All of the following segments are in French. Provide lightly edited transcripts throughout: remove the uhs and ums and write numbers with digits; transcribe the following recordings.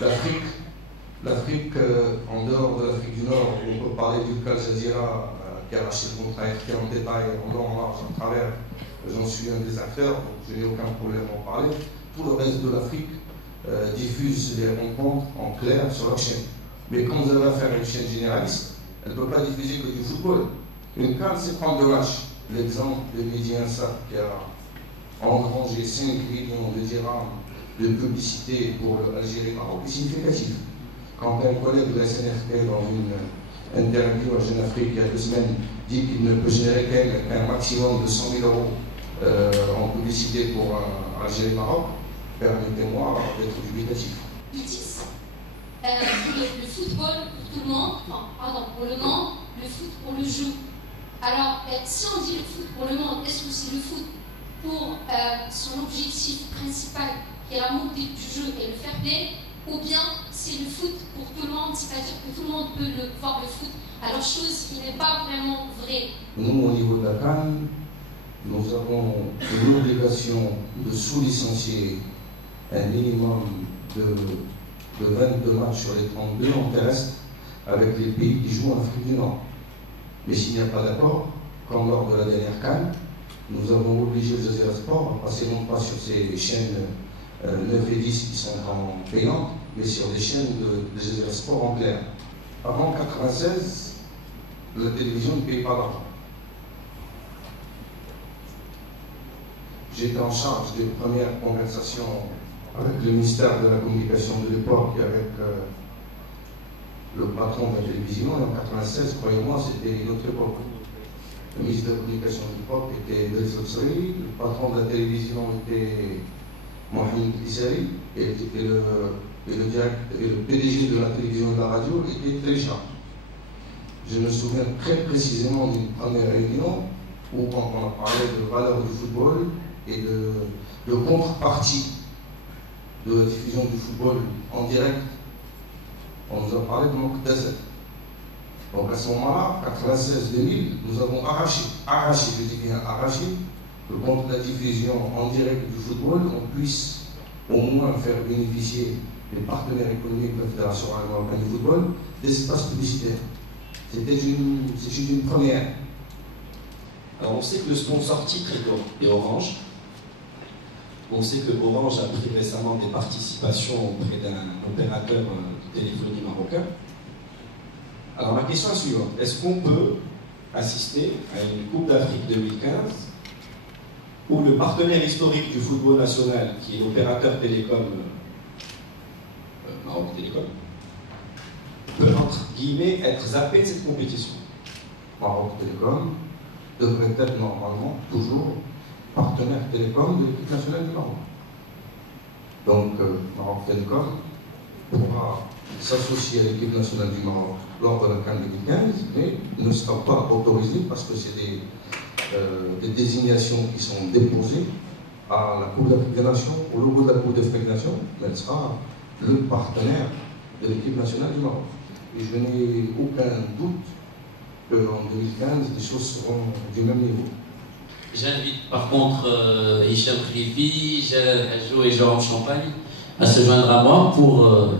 L'Afrique, en dehors de l'Afrique du Nord, on peut parler du Al Jazeera qui a lâché le contrat qui en détail, en long, en large, en travers. J'en suis un des acteurs, donc je n'ai aucun problème à en parler. Tout le reste de l'Afrique diffuse les rencontres en clair sur leur chaîne. Mais quand vous avez affaire à une chaîne généraliste, elle ne peut pas diffuser que du football. Une CAN, c'est prendre le match. L'exemple de Mehdi Ansar qui a engrangé 5 millions de dirhams de publicité pour l'Algérie-Maroc est significatif. Quand un collègue de la SNFP dans une interview à Jeune Afrique il y a 2 semaines dit qu'il ne peut générer qu'un maximum de 100 000 euros en publicité pour Algérie-Maroc, permettez-moi d'être dubitatif. Ils disent que le football pour tout le monde, pour le monde, le foot pour le jeu. Alors, si on dit le foot pour le monde, est-ce que c'est le foot pour son objectif principal, qui est la montée du jeu et le fair play, ou bien c'est le foot pour tout le monde, c'est-à-dire que tout le monde peut voir le foot, alors chose qui n'est pas vraiment vraie. Nous, au niveau de la CAN, nous avons une obligation de sous-licencier un minimum de 22 matchs sur les 32 en terrestre avec les pays qui jouent en Afrique du Nord. Mais s'il n'y a pas d'accord, comme lors de la dernière CAN, nous avons obligé le Jazeera Sport à passer non pas sur ces chaînes 9 et 10 qui sont en payantes, mais sur des chaînes de Jazeera Sport en clair. Avant 1996, la télévision ne payait pas d'argent. J'étais en charge des premières conversations avec le ministère de la Communication de l'époque et avec le patron de la télévision. Et en 1996, croyez-moi, c'était une autre époque. Le ministre de la Communication de l'époque était Belzil Sri, le patron de la télévision était Mohamed Issari, et le PDG de la télévision et de la radio était Télécharge. Je me souviens très précisément d'une première réunion où, quand on a parlé de valeur du football et de contrepartie de la diffusion du football en direct, on nous a parlé de manque d'assets. Donc à ce moment-là, 96-2000, nous avons arraché, je dis bien arraché, que contre la diffusion en direct du football, on puisse au moins faire bénéficier les partenaires économiques de la Fédération marocaine du football d'espaces publicitaires. C'était une première. Alors on sait que le sponsor titre est Orange. On sait que Orange a pris récemment des participations auprès d'un opérateur de téléphonie marocain. Alors ma question est la suivante. Est-ce qu'on peut assister à une Coupe d'Afrique 2015 où le partenaire historique du football national, qui est l'opérateur télécom Maroc Télécom, peut entre guillemets être zappé de cette compétition? Maroc Télécom devrait être normalement toujours partenaire télécom de l'équipe nationale du Maroc. Donc Maroc Télécom pourra s'associer à l'équipe nationale du Maroc lors de la CAN 2015, mais ne sera pas autorisé parce que c'est des désignations qui sont déposées à la Coupe d'Afrique des Nations, au logo de la Coupe d'Afrique des Nations, mais elle sera le partenaire de l'équipe nationale du Maroc. Et je n'ai aucun doute qu'en 2015, les choses seront du même niveau. J'invite par contre Hicham Khalifi, Jalal Hadjo et Jean Champagne à se joindre à moi pour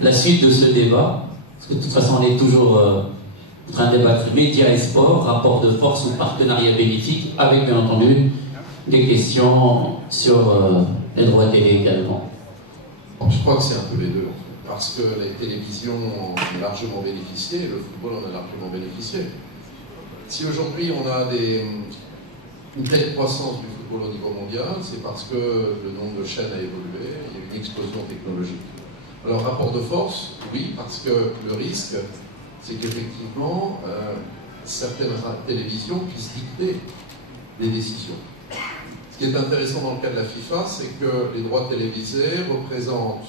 la suite de ce débat. Parce que de toute façon, on est toujours en train de débattre médias et sport, rapport de force ou partenariat bénéfique, avec bien entendu des questions sur les droits télé également. Bon, je crois que c'est un peu les deux. Parce que les télévisions ont largement bénéficié, et le football en a largement bénéficié. Si aujourd'hui on a une telle croissance du football au niveau mondial, c'est parce que le nombre de chaînes a évolué, il y a une explosion technologique. Alors rapport de force, oui, parce que le risque, c'est qu'effectivement, certaines télévisions puissent dicter des décisions. Ce qui est intéressant dans le cas de la FIFA, c'est que les droits télévisés représentent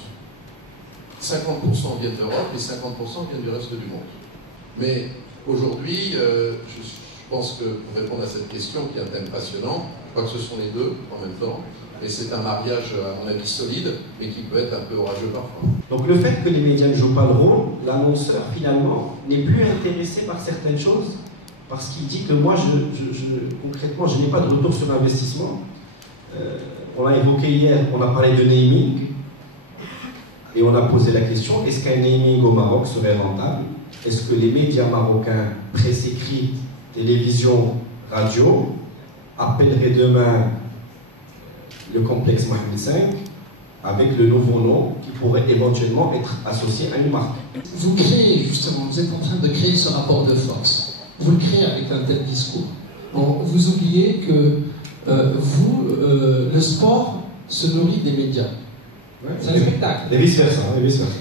50% viennent d'Europe et 50% viennent du reste du monde. Mais aujourd'hui, je pense que pour répondre à cette question, qui est un thème passionnant, je crois que ce sont les deux en même temps. Et c'est un mariage, à mon avis, solide, mais qui peut être un peu orageux parfois. Donc le fait que les médias ne jouent pas le rôle, l'annonceur, finalement, n'est plus intéressé par certaines choses, parce qu'il dit que moi, concrètement, je n'ai pas de retour sur investissement. On l'a évoqué hier, on a parlé de naming. Et on a posé la question, est-ce qu'un naming au Maroc serait rentable? Est-ce que les médias marocains, presse écrite, télévision, radio, appelleraient demain le complexe Mohamed V avec le nouveau nom qui pourrait éventuellement être associé à une marque? Vous créez justement, vous êtes en train de créer ce rapport de force. Vous le créez avec un tel discours. Bon, vous oubliez que le sport se nourrit des médias. C'est un spectacle. Et vice-versa.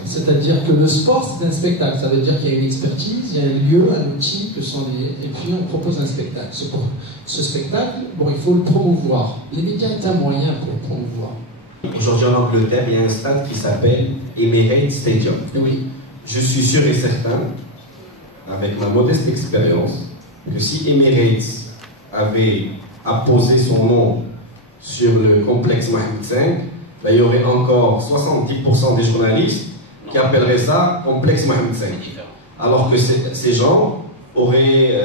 C'est-à-dire que le sport, c'est un spectacle. Ça veut dire qu'il y a une expertise, il y a un lieu, un outil, et puis on propose un spectacle. Ce spectacle, bon, il faut le promouvoir. Les médias est un moyen pour le promouvoir. Aujourd'hui en Angleterre, il y a un stade qui s'appelle Emirates Stadium. Oui. Je suis sûr et certain, avec ma modeste expérience, que si Emirates avait apposé son nom sur le complexe Mohamed V, il y aurait encore 70% des journalistes qui appelleraient ça complexe Mohamed V. Alors que ces gens auraient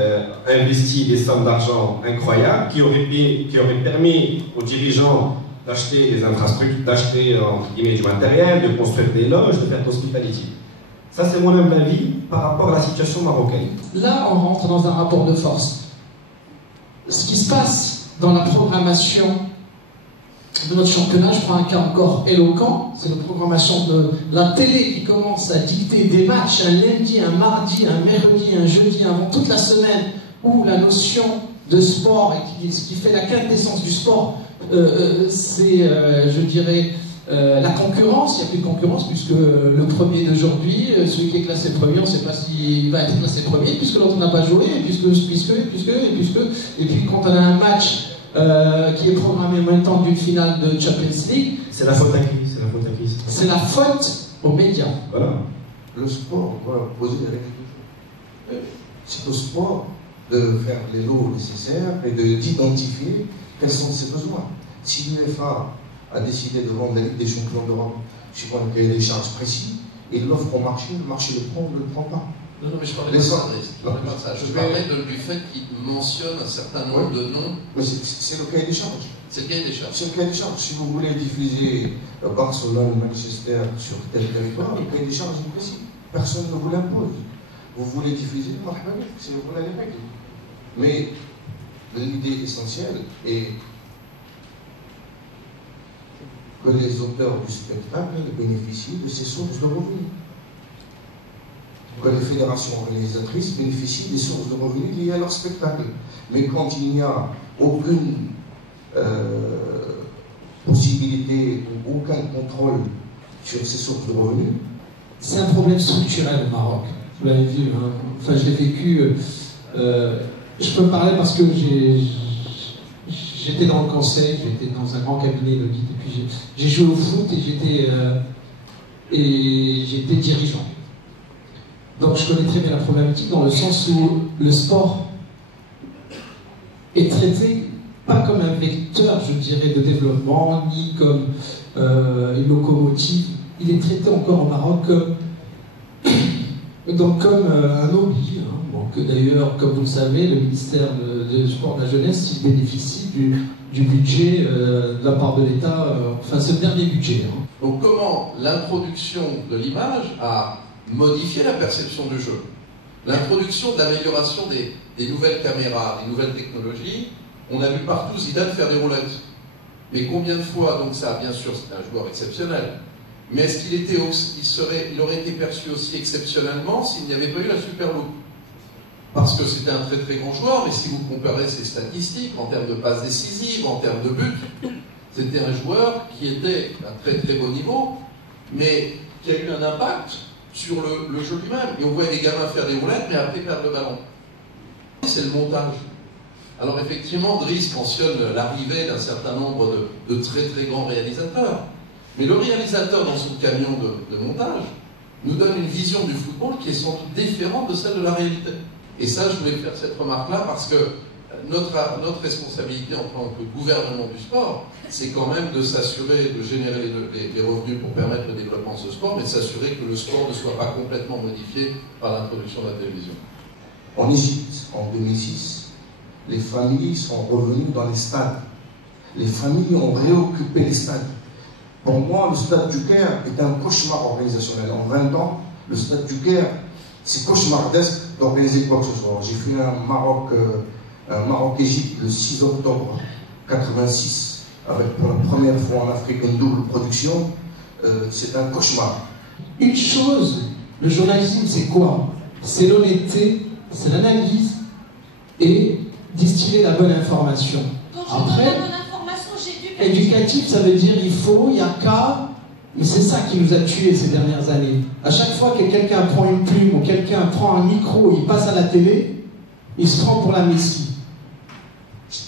investi des sommes d'argent incroyables qui auraient permis aux dirigeants d'acheter des infrastructures, d'acheter du matériel, de construire des loges, de faire de l'hospitality. Ça, c'est mon humble avis par rapport à la situation marocaine. Là, on rentre dans un rapport de force. Ce qui se passe dans la programmation de notre championnat, je prends un cas encore éloquent, c'est la programmation de la télé qui commence à dicter des matchs un lundi, un mardi, un mercredi, un jeudi, avant toute la semaine, où la notion de sport, et ce qui fait la quintessence du sport, c'est, je dirais, la concurrence. Il n'y a plus de concurrence, puisque le premier d'aujourd'hui, celui qui est classé premier, on ne sait pas s'il va être classé premier, puisque l'autre n'a pas joué, et puis quand on a un match qui est programmé en même temps d'une finale de Champions League, c'est la faute à qui? C'est la faute aux médias. Voilà. Le sport doit poser des règles. C'est au sport de faire les lots nécessaires et d'identifier quels sont ses besoins. Si l'UEFA a décidé de vendre la Ligue des Champions d'Europe suivant un cahier des charges précis, et l'offre au marché, le marché le prend ou ne le prend pas. Non, mais je parlais pas de ça. Je parlais du fait qu'il mentionne un certain nombre de noms. Mais c'est le cahier des charges. C'est le cahier des charges. C'est le cahier des charges. Si vous voulez diffuser Barcelone, Manchester sur tel territoire, le cahier des charges est précis. Personne ne vous l'impose. Vous voulez diffuser, c'est voilà les règles. Mais l'idée essentielle est que les auteurs du spectacle bénéficient de ces sources de revenus. Que les fédérations organisatrices bénéficient des sources de revenus liées à leur spectacle. Mais quand il n'y a aucune possibilité ou aucun contrôle sur ces sources de revenus, c'est un problème structurel au Maroc. Vous l'avez vu, hein. Enfin, je l'ai vécu. Je peux parler parce que j'étais dans le conseil, j'étais dans un grand cabinet d'audit, et puis j'ai joué au foot et j'étais dirigeant. Donc je connais très bien la problématique dans le sens où le sport est traité pas comme un vecteur, je dirais, de développement, ni comme une locomotive. Il est traité encore au Maroc comme un hobby. Hein. Bon, que d'ailleurs, comme vous le savez, le ministère du Sport de la Jeunesse, il bénéficie du budget de la part de l'État. Enfin, c'est le dernier budget. Hein. Donc comment l'introduction de l'image a modifié la perception du jeu? L'introduction de l'amélioration des nouvelles caméras, des nouvelles technologies, on a vu partout Zidane faire des roulettes. Mais combien de fois, donc ça, bien sûr, c'est un joueur exceptionnel, mais est-ce qu'il aurait été perçu aussi exceptionnellement s'il n'y avait pas eu la Super Loupe? Parce que c'était un très très grand joueur, mais si vous comparez ses statistiques en termes de passes décisives, en termes de buts, c'était un joueur qui était à très très beau niveau, mais qui a eu un impact sur le jeu lui-même. Et on voit des gamins faire des roulettes, mais après perdre le ballon. C'est le montage. Alors effectivement, Driss mentionne l'arrivée d'un certain nombre de très très grands réalisateurs. Mais le réalisateur dans son camion de montage nous donne une vision du football qui est sans doute différente de celle de la réalité. Et ça, je voulais faire cette remarque-là parce que notre responsabilité en tant que gouvernement du sport, c'est quand même de s'assurer de générer les revenus pour permettre le développement de ce sport, mais de s'assurer que le sport ne soit pas complètement modifié par l'introduction de la télévision. En Égypte, en 2006, les familles sont revenues dans les stades. Les familles ont réoccupé les stades. Pour moi, le Stade du Caire est un cauchemar organisationnel. En 20 ans, le Stade du Caire, c'est cauchemardesque d'organiser quoi que ce soit. J'ai fait un Maroc-Égypte le 6 octobre 86, avec pour la première fois en Afrique une double production. C'est un cauchemar. Une chose, le journalisme, c'est quoi? C'est l'honnêteté, c'est l'analyse et distiller la bonne information. Après, éducatif, ça veut dire il faut, il y a qu'à, mais c'est ça qui nous a tués ces dernières années. À chaque fois que quelqu'un prend une plume ou quelqu'un prend un micro, il passe à la télé, il se prend pour la Messie.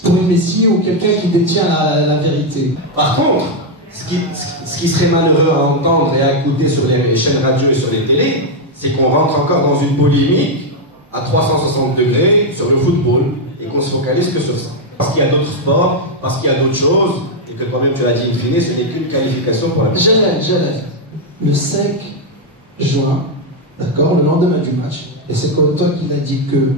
Pour une Messie ou quelqu'un qui détient la vérité. Par contre, ce qui serait malheureux à entendre et à écouter sur les chaînes radio et sur les télés, c'est qu'on rentre encore dans une polémique à 360 degrés sur le football et qu'on se focalise que sur ça. Parce qu'il y a d'autres sports, parce qu'il y a d'autres choses, et que toi-même tu l'as dit, in fine, ce n'est qu'une qualification pour la mission. J'élève. Le 5 juin, d'accord, le lendemain du match, et c'est comme toi qui l'as dit que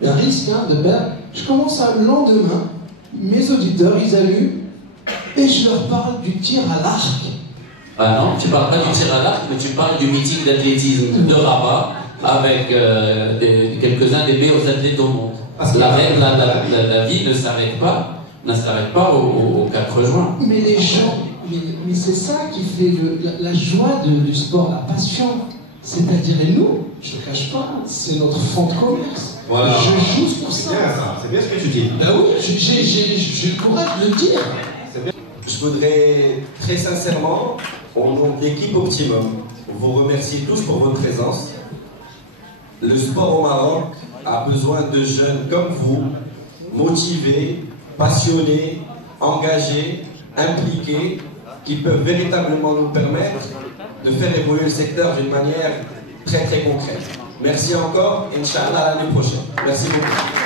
il y a un risque de perdre. Je commence à le lendemain, mes auditeurs, ils allument, et je leur parle du tir à l'arc. Ah non, tu parles pas du tir à l'arc, mais tu parles du meeting d'athlétisme de Rabat avec quelques-uns des meilleurs athlètes au monde. La vie ne s'arrête pas au 4 juin. Mais les gens, mais c'est ça qui fait la joie du sport, la passion. C'est-à-dire, et nous, je ne te cache pas, c'est notre fonds de commerce. Voilà. Je joue pour ça. C'est bien ça, c'est bien ce que tu dis. Ben oui, j'ai le courage de le dire. Je voudrais très sincèrement, au nom de l'équipe Optimum, vous remercier tous pour votre présence. Le sport au Maroc a besoin de jeunes comme vous, motivés, passionnés, engagés, impliqués, qui peuvent véritablement nous permettre de faire évoluer le secteur d'une manière très très concrète. Merci encore, Inch'Allah, à l'année prochaine. Merci beaucoup.